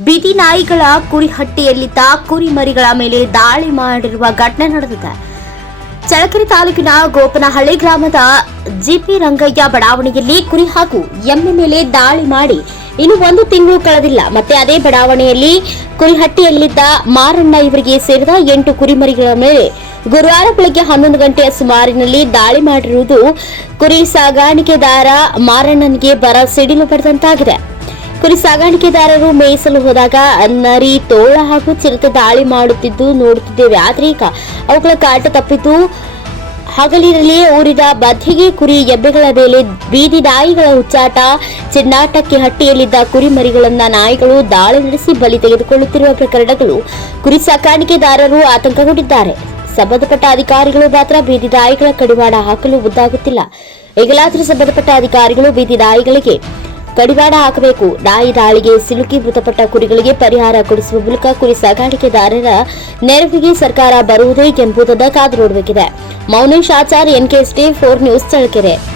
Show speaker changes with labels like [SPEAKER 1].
[SPEAKER 1] ಬೀದಿ ನಾಯಿಗಳ ಕುರಿಹಟ್ಟಿಯಲ್ಲಿದ್ದ ಕುರಿಮರಿಗಳ ಮೇಲೆ ದಾಳಿ ಮಾಡಿರುವ ಘಟನೆ ನಡೆದಿದೆ. ಚಳಕೆರೆ ತಾಲೂಕಿನ ಗೋಪನಹಳ್ಳಿ ಗ್ರಾಮದ ಜಿಪಿ ರಂಗಯ್ಯ ಬಡಾವಣೆಯಲ್ಲಿ ಕುರಿ ಹಾಗೂ ಎಮ್ಮೆ ಮೇಲೆ ದಾಳಿ ಮಾಡಿ ಇನ್ನು ಒಂದು ತಿಂಗಳು ಕಳೆದಿಲ್ಲ. ಮತ್ತೆ ಅದೇ ಬಡಾವಣೆಯಲ್ಲಿ ಕುರಿಹಟ್ಟಿಯಲ್ಲಿದ್ದ ಮಾರಣ್ಣ ಇವರಿಗೆ ಸೇರಿದ ಎಂಟು ಕುರಿಮರಿಗಳ ಮೇಲೆ ಗುರುವಾರ ಬೆಳಗ್ಗೆ ಹನ್ನೊಂದು ಗಂಟೆಯ ಸುಮಾರಿನಲ್ಲಿ ದಾಳಿ ಮಾಡಿರುವುದು ಕುರಿ ಸಾಗಾಣಿಕೆದಾರ ಮಾರಣ್ಣನಿಗೆ ಬರ ಸಿಡಿಲು ಪಡೆದಂತಾಗಿದೆ. ಕುರಿ ಸಾಗಾಣಿಕೆದಾರರು ಮೇಯಿಸಲು ಹೋದಾಗ ನರಿ, ತೋಳ ಹಾಗೂ ಚಿರತೆ ದಾಳಿ ಮಾಡುತ್ತಿದ್ದು ನೋಡುತ್ತಿದ್ದೇವೆ. ಆದರೆ ಈಗ ಅವುಗಳ ಕಾಟ ತಪ್ಪಿದ್ದು ಹಗಲಿನಲ್ಲಿಯೇ ಊರಿದ ಬದ್ಧಿಗೆ ಕುರಿ ಎಬ್ಬೆಗಳ ಮೇಲೆ ಬೀದಿ ನಾಯಿಗಳ ಹುಚ್ಚಾಟ, ಚಿನ್ನಾಟಕ್ಕೆ ಹಟ್ಟಿಯಲ್ಲಿದ್ದ ಕುರಿಮರಿಗಳನ್ನ ನಾಯಿಗಳು ದಾಳಿ ನಡೆಸಿ ಬಲಿ ತೆಗೆದುಕೊಳ್ಳುತ್ತಿರುವ ಪ್ರಕರಣಗಳು ಕುರಿ ಸಾಕಾಣಿಕೆದಾರರು ಆತಂಕಗೊಂಡಿದ್ದಾರೆ. ಸಂಬಂಧಪಟ್ಟ ಅಧಿಕಾರಿಗಳು ಮಾತ್ರ ಬೀದಿ ನಾಯಿಗಳ ಕಡಿವಾಣ ಹಾಕಲು ಮುಂದಾಗುತ್ತಿಲ್ಲ. ಈಗಲಾದರೂ ಸಂಬಂಧಪಟ್ಟ ಅಧಿಕಾರಿಗಳು ಬೀದಿ ನಾಯಿಗಳಿಗೆ ಕಡಿವಾಣ ಹಾಕಬೇಕು. ನಾಯಿ ದಾಳಿಗೆ ಸಿಲುಕಿ ಮೃತಪಟ್ಟ ಕುರಿಗಳಿಗೆ ಪರಿಹಾರ ಕೊಡಿಸುವ ಮೂಲಕ ಕುರಿ ಸಾಗಾಣಿಕೆದಾರರ ನೆರವಿಗೆ ಸರ್ಕಾರ ಬರುವುದೇ ಎಂಬುದನ್ನು ಕಾದು ನೋಡಬೇಕಿದೆ. Mounesh Achar NKST four news Challakere.